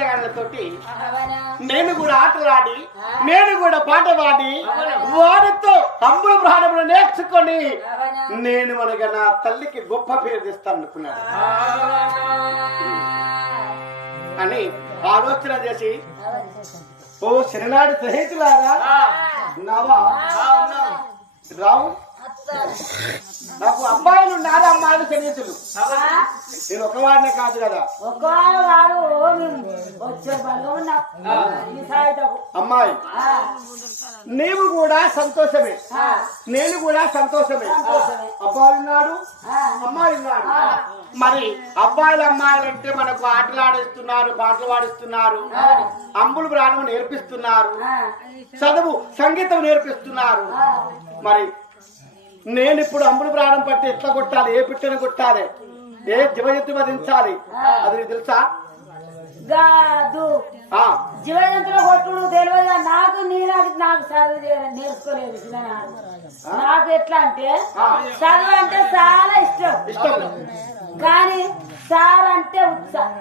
పిల్లగాళ్ళతోటి నేను కూడా ఆటలాడి నేను కూడా పాట పాడి వారితో తమ్ముడు ప్రాణములు నేర్చుకొని నేను మనగా నా తల్లికి గొప్ప పేరు తెస్తాను అనుకున్నాను అని ఆలోచన చేసి ఓ శరణాడి స్నేహితులారా ఉన్నావా రావు? నాకు అబ్బాయిలు ఉన్నారు అమ్మాయిలు స్నేహితులు నేను ఒకవాడినే కాదు కదా. అమ్మాయి. నీవు కూడా సంతోషమే. నేను కూడా సంతోషమే. అబ్బాయి ఉన్నాడు అమ్మాయి ఉన్నాడు మరి అబ్బాయిలు అమ్మాయిలు అంటే మనకు ఆటలు ఆడిస్తున్నారు పాటలు పాడిస్తున్నారు అంబులు ప్రాణం నేర్పిస్తున్నారు చదువు సంగీతం నేర్పిస్తున్నారు. మరి నేను ఇప్పుడు అంబులు ప్రాణం పట్టి ఎట్లా కొట్టాలి? ఏ పిట్టను కొట్టాలి? ఏ జీవజత్తు వధించాలి? అది నీకు తెలుసా? జీవజంతుల కొట్టుడు తెలియదు? నాకు నీ నాకు చదువు నేర్చుకోలేదు నాకు ఎట్లా అంటే చదువు అంటే చాలా ఇష్టం. ఇష్టం. కానీ సార్ అంటే ఉత్సాహం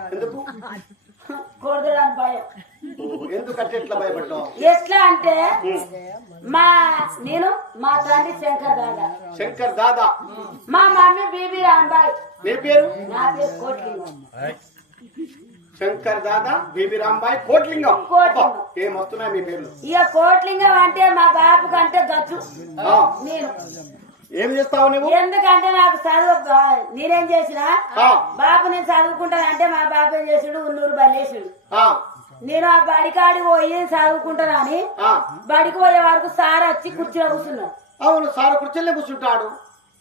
భయం. ఎందుకంటే ఎట్లా భయపడ్డావు? ఎట్లా అంటే మా నేను మా తండ్రి శంకర్ దాదా. శంకర్ దాదా. మా మమ్మీ బీబీ రాంబాయ్. నీ పేరు? నా పేరు కోట్లి శంకర్ దాదా బీబీ రాంబాయ్ కోట్లింగం. కోట్లింగం. అబ్బా, ఏం వస్తున్నాయి మీ పేర్లు? ఇక కోట్లింగం అంటే మా బాబు కంటే గచ్చు నేను ఏం చేస్తావు నువ్వు? ఎందుకంటే నాకు చదువు నేనేం చేసిన బాబు నేను చదువుకుంటానంటే మా బాబు ఏం చేసాడు? ఉన్నూరు బలేసాడు నేను ఆ బడికాడికి పోయి చదువుకుంటానని ఆ. బడికి పోయే వరకు సార్ వచ్చి కుర్చీలో కూర్చున్నాడు. అవును సార్ కూర్చొని కూర్చుంటాడు.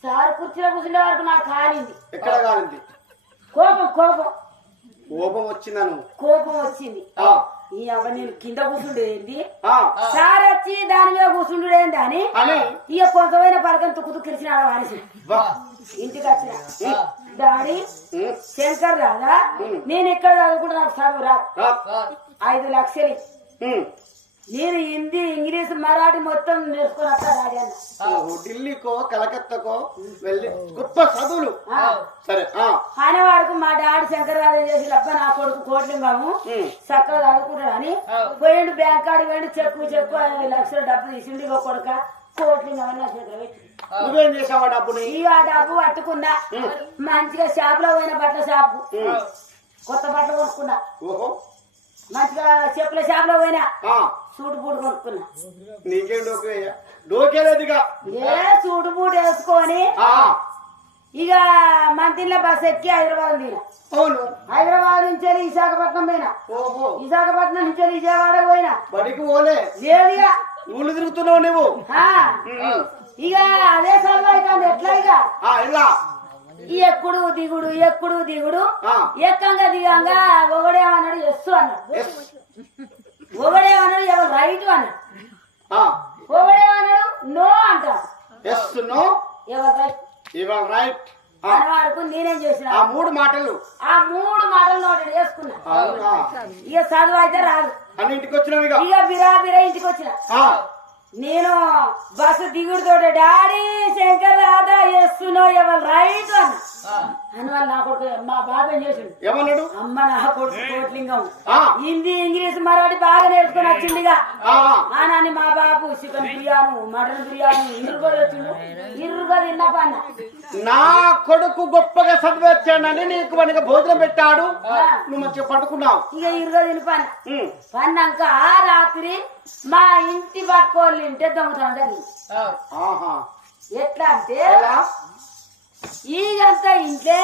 సార్ కుర్చీలో కూర్చునే వరకు నాకు కాలింది. ఎక్కడ కాలింది? కోపం కోపం. కోపం వచ్చిందను కోపం వచ్చింది. ఆ, ఈ అవ్వ నేను కింద కూర్చుండేది ఆ, సార్ వచ్చి దాని మీద కూర్చుండేది అని అని? ఇక కొంతమైన పలకం తుక్కు కిరిచిన వారిసి వా, ఇంటికి వచ్చిన. డాడీ శంకర్ రాదా? నేను ఎక్కడ చదువుకుంటే నాకు చదువు రా. రా, ఐదు లక్షలు. నేను హిందీ ఇంగ్లీష్ మరాఠీ మొత్తం నేర్చుకుని వస్తా డాడీ అన్న. ఓహో, ఢిల్లీకో కలకత్తాకో వెళ్ళి గొప్ప చదువులు. ఆ. సరే ఆ, అనే వరకు మా డాడీ శంకర్ రాజు చేసి అబ్బా నా కొడుకు కోట్లింగాము. చక్కగా చదువుకుంటాడు అని పోయిండు బ్యాంక్ కాడి పోయిండు చెక్కు చెక్కు ఐదు లక్షల డబ్బు తీసిండు ఇగో కొడుక కోట్లింగం అని నా చేతిలో పెట్టి. నువ్వేం చేసావా డబ్బుని? ఈ ఆ డబ్బు పట్టుకున్నా. మంచిగా షాప్లో పోయిన బట్టల షాపు. కొత్త బట్టలు కొనుక్కున్నా. ఓహో. మంచిగా చెప్పుల షాప్లో పోయినా సూటు బూటు కొనుక్కున్నా. నీకేం డోకే డోకేలేదుగా ఏ సూటు బూటు వేసుకొని ఇక మంతిలో బస్ ఎక్కి హైదరాబాద్ దిగిన. అవును. హైదరాబాద్ నుంచి విశాఖపట్నం పోయినా. ఓహో. విశాఖపట్నం నుంచి విజయవాడ పోయినా. బడికి పోలే. లేదుగా ఊళ్ళు తిరుగుతున్నావు నువ్వు. ఇక అదే అవుతుంది ఎట్లా ఇక? ఎక్కుడు దిగుడు ఎక్కుడు దిగుడు. ఎక్కంగా దిగంగా ఎస్సు అన్నాడు ఎస్ ఒకడేమన్నాడు ఎవరు? రైట్ అన్నాడు. ఆ, ఒకడేమన్నాడు నో అంటాడు ఎస్ నో ఎవరు రైట్ అనే వరకు నేనేం చేసిన? ఆ మూడు మాటలు. ఆ మూడు మాటలు నోటి వేసుకున్నా. అవునా? ఇక చదువు అయితే రాదు. అన్నింటికి వచ్చినావు ఇక. ఇక బిరా బిరా ఇంటికి వచ్చిన. నేను బస్సు దిగుడుతో డాడీ శంకర్ రాధా చేస్తున్నా ఎవరు రైట్ అన్న. అని వాళ్ళు నా కొడుకు మా బాబు ఏం చేసిండు? ఏమన్నాడు? అమ్మ నా కొడుకు కోట్లింగం. ఆ, హిందీ ఇంగ్లీష్ మరాఠీ బాగా నేర్చుకుని వచ్చిందిగా ఆ, నాని మా బాబు చికెన్ బిర్యానీ మటన్ బిర్యానీ ఇరుగా వచ్చిండు ఇరుగా తిన్నా పన్న నా కొడుకు గొప్పగా చదివచ్చానని నీకు మనకి భోజనం పెట్టాడు. నువ్వు మంచిగా పడుకున్నావు. ఇక ఇరుగా తిని పన్న పన్నాక ఆ రాత్రి మా ఇంటి పక్కోళ్ళు ఇంటే దొంగతనం జరిగింది. ఆహా. ఎట్లా అంటే ఈగంతా ఇంటే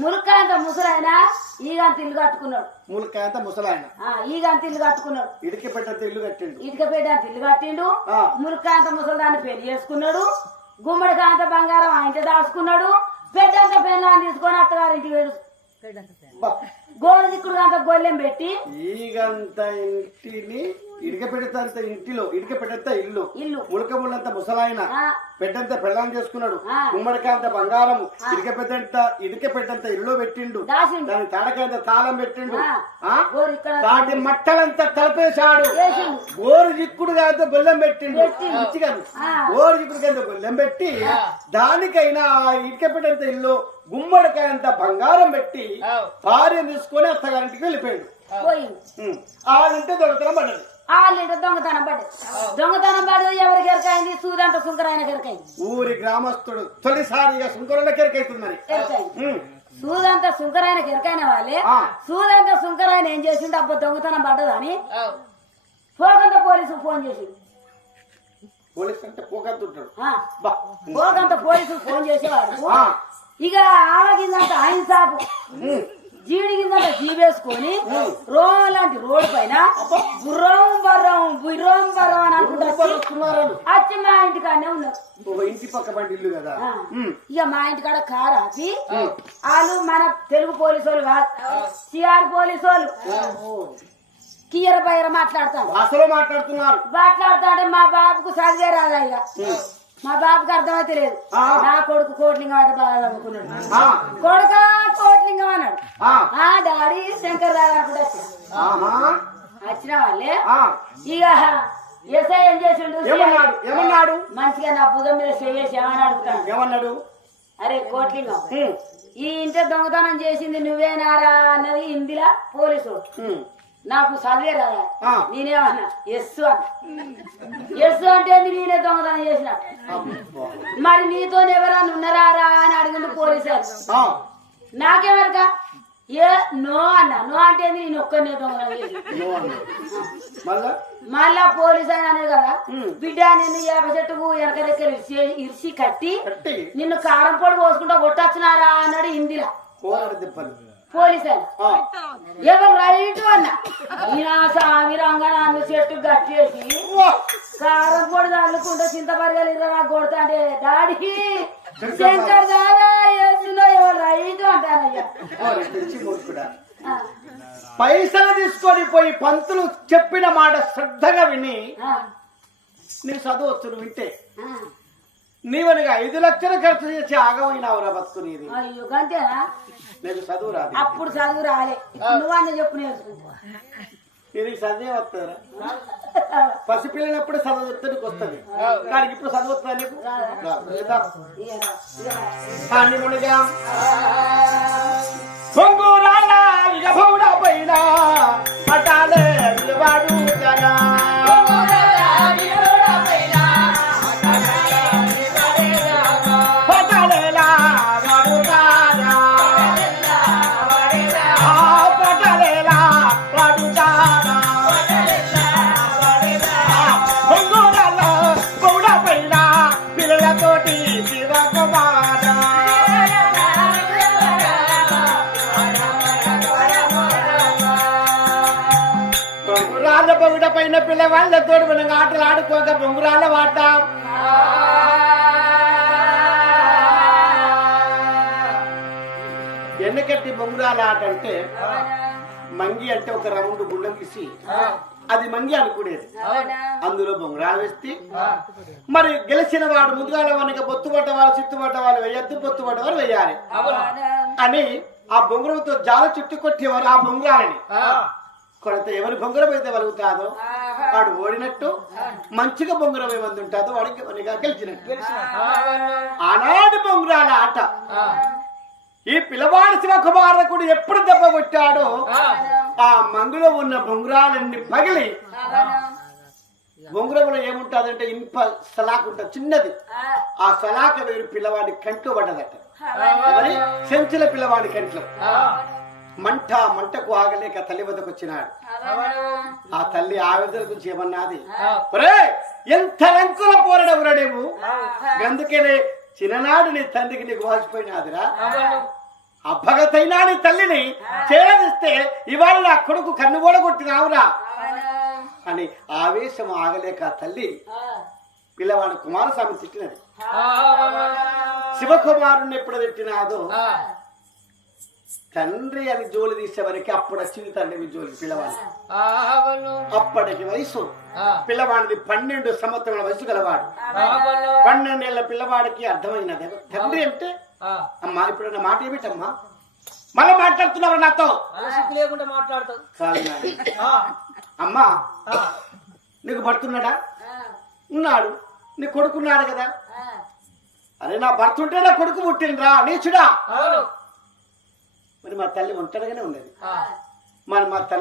మురుకాంత ముసలైనా ఈగంత ఇల్లు కట్టుకున్నాడు. ములకాయంత ముసలాయన. ఆ ఈగంత ఇల్లు కట్టుకున్నాడు. ఇడికి పెట్టంత ఇల్లు కట్టిండు. ఇటుక పేట ఇల్లు కట్టిండు. ఆ. మురుకాంత ముసలిదాన్ని పెళ్ళి చేసుకున్నాడు. గుమ్మడికాంత బంగారం ఆయన దాచుకున్నాడు. పెద్దంత పెళ్ళాన్ని తీసుకొని అత్తగారింటికి వేడు బా, గోడ దిక్కుడు అంత గొల్లెం పెట్టి ఈగంత ఇంటిని ఇడిక పెడతంత ఇంటిలో ఇడిక పెట్టంత ఇల్లు. ఇల్లు. ములక ముళ్ళంత ముసలాయన పెట్టంత పెళ్ళాం చేసుకున్నాడు. ఆ. గుమ్మడికాంత బంగారము. ఇడిక పెట్టంత ఇడిక పెట్టంత ఇల్లు పెట్టిండు. దాని తాడకాంత తాళం పెట్టిండు. తాటి మట్టలంతా తలపేశాడు. గోరు చిక్కుడు కాదు బెల్లం పెట్టిండు. ఆ. గోరు చిక్కుడు కాదు బెల్లం పెట్టి దానికైనా ఆ ఇటుక పెట్టంత ఇల్లు గుమ్మడికాయంత బంగారం పెట్టి భార్య తీసుకొని అత్తగారింటికి వెళ్ళిపోయాడు. వాళ్ళంటే దొంగతనం పడ్డది. వాళ్ళ దొంగతనం పడ్డది. దొంగతనం పడ్డది ఎవరికి ఎరకైంది సూదంట సుంకరాయన ఎరకైంది ఊరి గ్రామస్తుడు తొలిసారిగా సుంకరుల కెరికైతుందని. సూదంత సుంకరాయన ఎరకైన వాళ్ళే. సూదంత సుంకరాయన ఏం చేసిండు? అబ్బా దొంగతనం పడ్డదని పోగంత పోలీసు ఫోన్ చేసిండు. పోలీస్ అంటే పోగంతుంటాడు ఆ, బా. పోగంత పోలీసు ఫోన్ చేసేవాడు. ఆ. ఇక ఆవగిందంత ఆయన సాపు ఉమ్. జీడి కింద జీవేసుకొని రోమ్ లాంటి రోడ్డు పైన బుర్రం బర్రం బుర్రం బర్రం అని అనుకుంటూ వచ్చి మా ఇంటికాడనే ఉన్నారు. ఒక ఇంటి పక్క బండి ఇల్లు కదా. ఇక మా ఇంటికాడ కారు ఆపి వాళ్ళు మన తెలుగు పోలీసు వాళ్ళు కాదు సిఆర్ పోలీసు వాళ్ళు కియర బయర మాట్లాడతాను అసలు మాట్లాడుతున్నారు. మాట్లాడుతుంటే మా బాబుకు చదివే రాదా ఇక? మా బాబుకి అర్థమైతే లేదు. నా కొడుకు కోట్లింగం ఆ. కొడుక! ఆ. డాడీ శంకర్ అనుకుంటే. వచ్చిన వాళ్ళే. ఇక ఎస్ఐ ఏం చేసిండు ఏమన్నాడు ఏమన్నాడు మంచిగా నా భుజం మీద చేసి ఏమని అడుగుతాను ఏమన్నాడు అరే కోట్లింగం. ఈ ఇంటి దొంగతనం చేసింది నువ్వేనారా అన్నది హిందీలా పోలీసు. నాకు చదివే రాదా. నేనేమన్నా ఎస్సు అన్న ఎస్సు అంటే నేనే దొంగతనం చేసిన. మరి నీతో ఎవరైనా ఉన్నారా అని అడిగిండు పోలీసు ఆ. నాకేమరక ఏ నో అన్న. నో అంటే నేను ఒక్కనే. మళ్ళా? మళ్ళా పోలీసు అని అన్నాడు కదా. బిడ్డ నిన్ను ఏప చెట్టుకు వెనక దగ్గర ఇరిసి కట్టి నిన్ను కారం పొడి పోసుకుంటా కొట్టొచ్చినారా అన్నాడు హిందీలో పోలీసు. ఎవరు రైట్ అన్న? ఈయన స్వామి రంగా నన్ను చెట్టు కట్టేసి. కారం పొడి చల్లుకుంటా చింతపరిగలు ఇరవై కొడతా అంటే డాడీ శంకర్ దాదా పైసలు తీసుకొని పోయి పంతులు చెప్పిన మాట శ్రద్ధగా విని నీకు చదవచ్చు నువ్వు వింటే. నీవనగా ఐదు లక్షలు ఖర్చు చేసి ఆగమైనావురా బతుకు నీది. అయ్యో గంతేనా? నీకు చదువు రాదు. అప్పుడు చదువు రాలే. నువ్వు అన్న చెప్పు నేర్చుకుంటా. ఇది చదివే వస్తుందిరా. పసిపిల్లనప్పుడు చదువు వస్తే నీకు వస్తుంది. కానీ ఇప్పుడు చదువు వస్తుందా నీకు? పైన పైన పిల్లవాళ్ళతో మనం ఆటలు ఆడుకోక బొంగురాళ్ళ వాట. ఎన్నికట్టి బొంగురాల ఆట అంటే మంగి అంటే ఒక రౌండ్ గుండం గీసి అది మంగి అనుకునేది. అందులో బొంగురాలు వేస్తే మరి గెలిచిన వాడు ముందుగా మనకి బొత్తు పట్ట వాళ్ళు చిత్తు పట్ట వాళ్ళు వేయద్దు బొత్తు పట్ట వాళ్ళు వేయాలి. అని ఆ బొంగురంతో జాల చుట్టూ కొట్టేవారు ఆ బొంగురాలని. కొడత ఎవరి బొంగురం అయితే వలుగుతాదో వాడు ఓడినట్టు మంచిగా బొంగురం ఏమంది ఉంటుందో వాడికి మనగా గెలిచినట్టు. ఆనాడు బొంగురాల ఆట. ఈ పిల్లవాడు శివకుమారకుడు ఎప్పుడు దెబ్బ కొట్టాడో ఆ. మందులో ఉన్న బొంగురాలన్నీ పగిలి. బొంగురంలో ఏముంటుందంటే ఇనుప సలాక్ ఉంటుంది చిన్నది. ఆ. సలాక వేరు పిల్లవాడి కంట్లో పడ్డదట. ఎవరి సెంచుల పిల్లవాడి కంట్లో. మంట మంటకు ఆగలేక తల్లి వద్దకు వచ్చినాడు. ఆ తల్లి ఆవేదన గురించి ఏమన్నది? ఎంత లంకుల పోరడవురా నీవు? అందుకనే చిన్ననాడు నీ తండ్రికి నీకు వాసిపోయినాదిరా. అభగతైనా నీ తల్లిని చేరదిస్తే ఇవాళ నా కొడుకు కన్ను కూడా కొట్టినావురా అని ఆవేశం ఆగలేక తల్లి పిల్లవాడు కుమారస్వామి తిట్టినది. శివకుమారుని ఎప్పుడు తిట్టినాదో తండ్రి అని జోలి తీసేవరకు అప్పుడు వచ్చింది తండ్రి జోలి పిల్లవాడు. అప్పటికి వయసు. పిల్లవాడిది పన్నెండు సంవత్సరాల వయసు గలవాడు. పన్నెండేళ్ళ పిల్లవాడికి అర్థమైనది తండ్రి అంటే? అమ్మా ఇప్పుడు నా మాట ఏమిటమ్మా? మళ్ళీ మాట్లాడుతున్నావు నాతో? లేకుండా మాట్లాడతావు. అమ్మా నీకు భర్తున్నాడా? ఉన్నాడు. నీ కొడుకున్నాడు కదా? అరే నా భర్త ఉంటే నా కొడుకు పుట్టిండ్రా నీచుడా? అవును. మరి మా తల్లి ఒంటరిగానే ఉండేది. మరి మా తల్లి